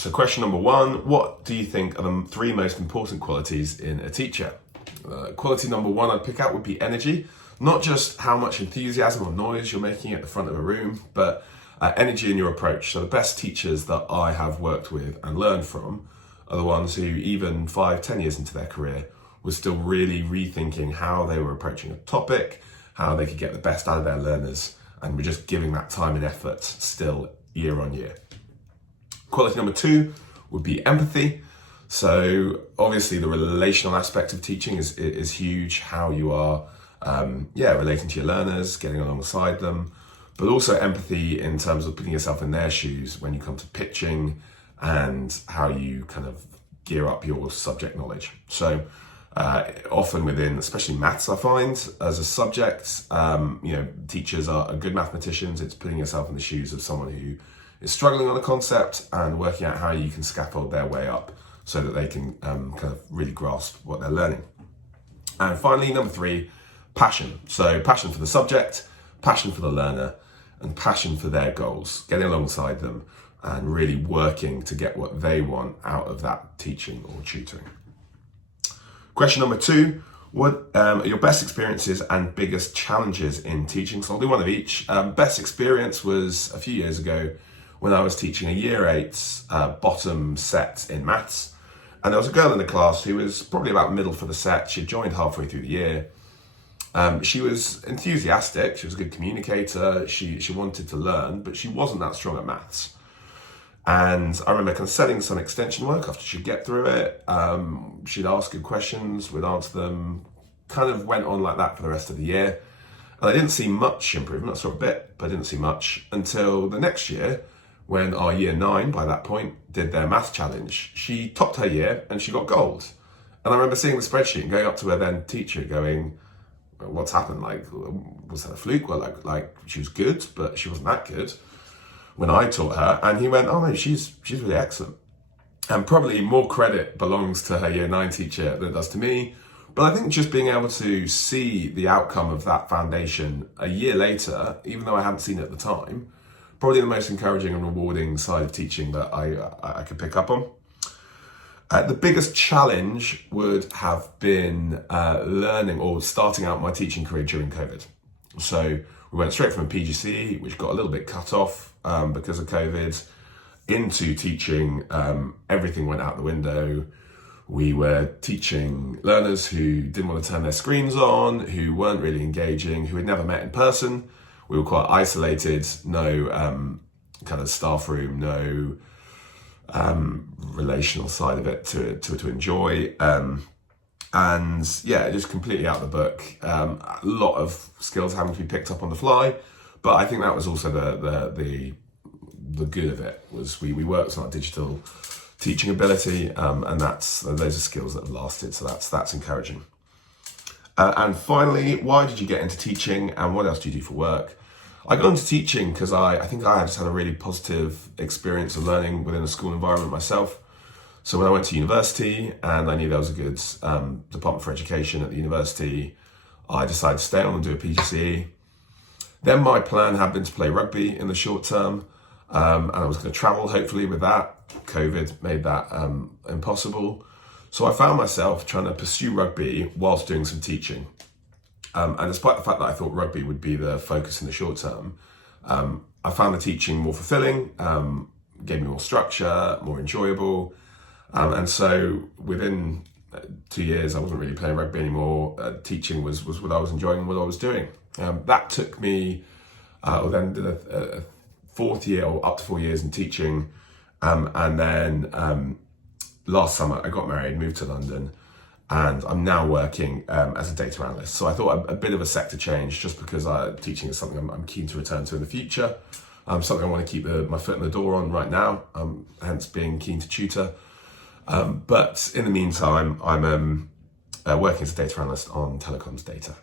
So question number one, what do you think are the three most important qualities in a teacher? Quality number one I'd pick out would be energy. Not just how much enthusiasm or noise you're making at the front of a room, but energy in your approach. So the best teachers that I have worked with and learned from are the ones who, even 5-10 years into their career, were still really rethinking how they were approaching a topic, how they could get the best out of their learners, and were just giving that time and effort still year on year. Quality number two would be empathy. So obviously the relational aspect of teaching is huge, how you are relating to your learners, getting alongside them, but also empathy in terms of putting yourself in their shoes when you come to pitching and how you kind of gear up your subject knowledge. So often within, especially maths, I find as a subject, teachers are good mathematicians. It's putting yourself in the shoes of someone who is struggling on a concept and working out how you can scaffold their way up so that they can kind of really grasp what they're learning. And finally, number three, passion. So passion for the subject, passion for the learner, and passion for their goals, getting alongside them and really working to get what they want out of that teaching or tutoring. Question number two, what are your best experiences and biggest challenges in teaching? So I'll do one of each. Best experience was a few years ago when I was teaching a year 8 bottom set in maths. And there was a girl in the class who was probably about middle for the set. She joined halfway through the year. She was enthusiastic, she was a good communicator, she wanted to learn, but she wasn't that strong at maths. And I remember kind of setting some extension work after she'd get through it. She'd ask good questions, we'd answer them, kind of went on like that for the rest of the year. And I didn't see much improvement, I saw a bit, but I didn't see much until the next year when our year 9, by that point, did their maths challenge. She topped her year and she got gold. And I remember seeing the spreadsheet and going up to her then teacher going, what's happened? Like, was that a fluke? Well, like she was good, but she wasn't that good when I taught her. And he went, oh no, she's really excellent. And probably more credit belongs to her year 9 teacher than it does to me. But I think just being able to see the outcome of that foundation a year later, even though I hadn't seen it at the time, probably the most encouraging and rewarding side of teaching that I could pick up on. The biggest challenge would have been learning or starting out my teaching career during COVID. So we went straight from a PGCE, which got a little bit cut off because of COVID, into teaching. Everything went out the window. We were teaching learners who didn't want to turn their screens on, who weren't really engaging, who had never met in person. We were quite isolated, no kind of staff room, no relational side of it to enjoy. And yeah, just completely out of the book. A lot of skills having to be picked up on the fly. But I think that was also the good of it, was we worked on our digital teaching ability, and those are skills that have lasted. So that's encouraging. And finally, why did you get into teaching and what else do you do for work? I got into teaching because I think I just had a really positive experience of learning within a school environment myself. So when I went to university and I knew there was a good department for education at the university, I decided to stay on and do a PGCE. Then my plan had been to play rugby in the short term, and I was going to travel hopefully with that. COVID made that impossible. So I found myself trying to pursue rugby whilst doing some teaching. And despite the fact that I thought rugby would be the focus in the short term, I found the teaching more fulfilling, gave me more structure, more enjoyable. And so within 2 years, I wasn't really playing rugby anymore. Teaching was what I was enjoying and what I was doing. That took me, then did a 4th year or up to 4 years in teaching. And then last summer I got married, moved to London, and I'm now working as a data analyst. So I thought a bit of a sector change, just because teaching is something I'm keen to return to in the future. Something I want to keep my foot in the door on right now, hence being keen to tutor. But in the meantime, I'm working as a data analyst on telecoms data.